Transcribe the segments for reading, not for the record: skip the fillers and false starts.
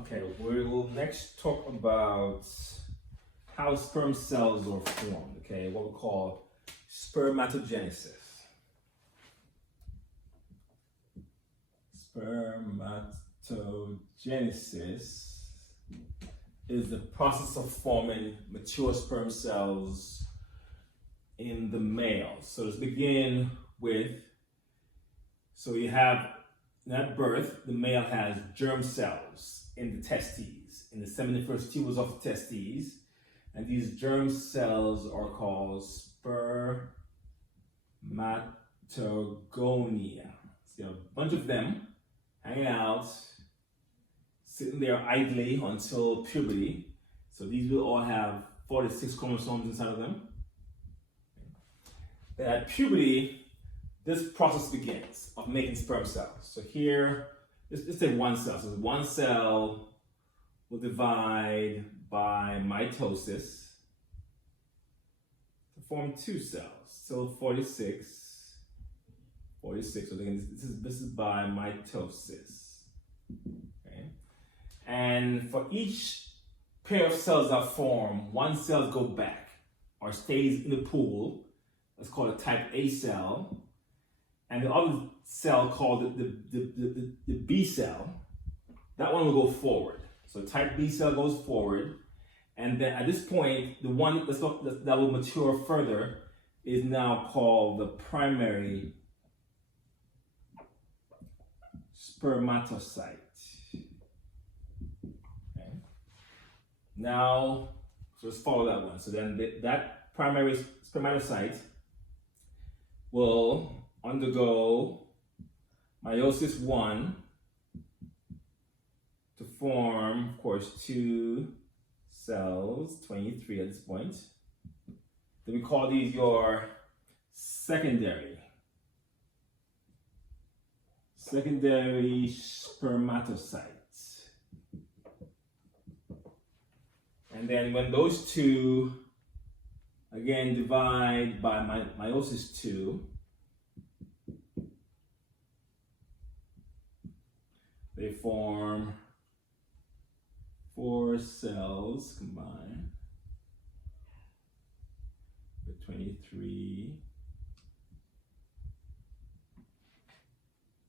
Okay, we will next talk about how sperm cells are formed, okay, what we call spermatogenesis. Spermatogenesis is the process of forming mature sperm cells in the male. So let's begin with, so you have, at birth, the male has germ cells in the testes, in the seminiferous tubules of the testes, and these germ cells are called spermatogonia. So you have a bunch of them hanging out, sitting there idly until puberty. So these will all have 46 chromosomes inside of them. Then at puberty, this process begins of making sperm cells. So here, let's say one cell. So one cell will divide by mitosis to form two cells. So 46. So again, this is by mitosis. Okay. And for each pair of cells that form, one cell goes back or stays in the pool. That's called a type A cell. And the other cell called the B cell, that one will go forward. So type B cell goes forward. And then at this point, the one that will mature further is now called the primary spermatocyte. Okay. Now, so let's follow that one. So then that primary spermatocyte will undergo meiosis 1 to form, of course, two cells, 23 at this point. Then we call these your secondary spermatocytes. And then when those two again divide by meiosis 2, they form 4 cells combined with 23.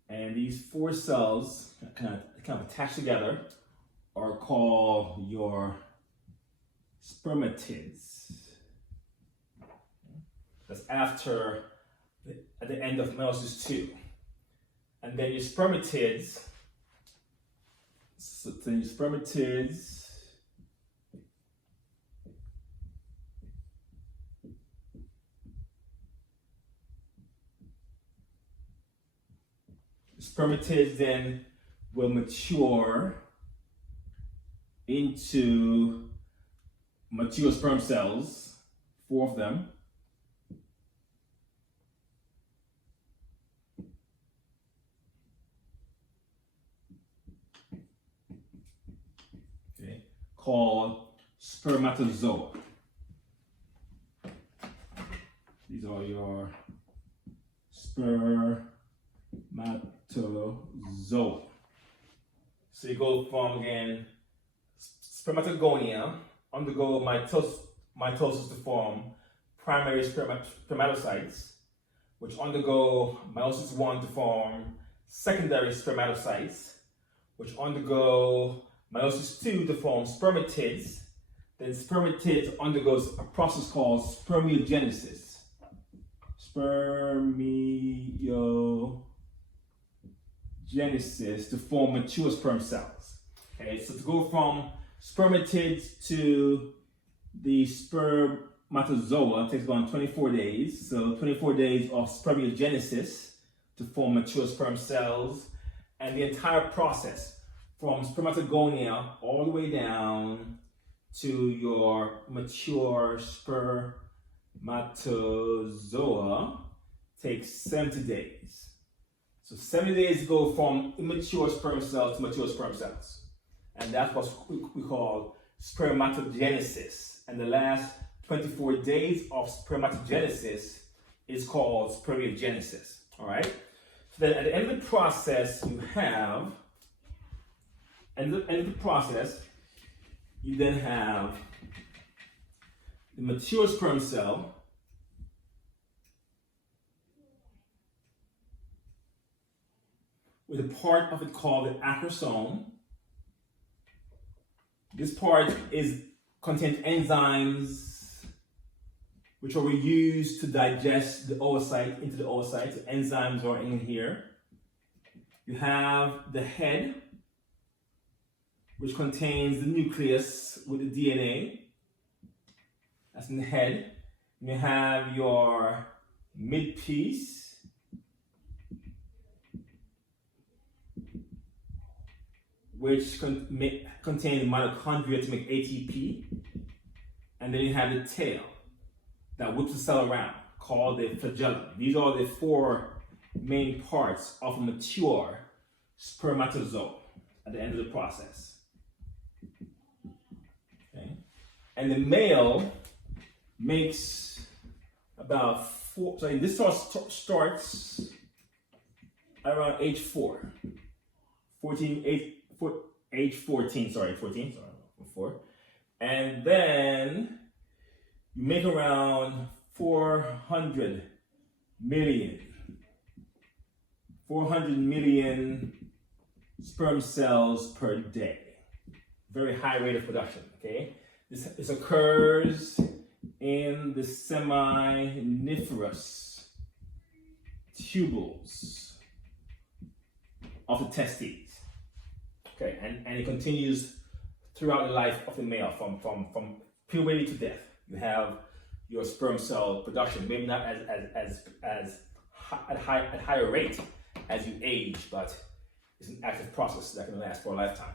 And these 4 cells kind of attached together are called your spermatids. That's at the end of meiosis 2. And then your spermatids, spermatids then will mature into mature sperm cells, 4 of them. Okay, called spermatozoa. These are your spermatozoa. So you go from, again, spermatogonia, undergo mitosis to form primary spermatocytes, which undergo meiosis 1 to form secondary spermatocytes, which undergo meiosis 2 to form spermatids. Then spermatids undergoes a process called spermatogenesis. Spermatogenesis to form mature sperm cells. Okay, so to go from spermatids to the spermatozoa takes about 24 days. So 24 days of spermatogenesis to form mature sperm cells, and the entire process from spermatogonia all the way down to your mature spermatozoa takes 70 days. So 70 days go from immature sperm cells to mature sperm cells. And that's what we call spermatogenesis. And the last 24 days of spermatogenesis is called spermiogenesis. All right? So then at the end of the process, you have end of the process, you then have the mature sperm cell with a part of it called the acrosome. This part contains enzymes which are used to digest the oocyte into the oocyte. So enzymes are in here. You have the head, which contains the nucleus with the DNA. That's in the head. You have your midpiece, which contains mitochondria to make ATP. And then you have the tail that whips the cell around, called the flagellum. These are the four main parts of a mature spermatozoa at the end of the process. Okay. And the male makes about this starts around age 4. Age 14, sorry, 4. And then you make around 400 million sperm cells per day. Very high rate of production, okay? This occurs in the seminiferous tubules of the testes. Okay, and it continues throughout the life of the male, from puberty to death. You have your sperm cell production, maybe not at higher rate as you age, but it's an active process that can last for a lifetime.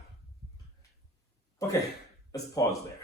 Okay, let's pause there.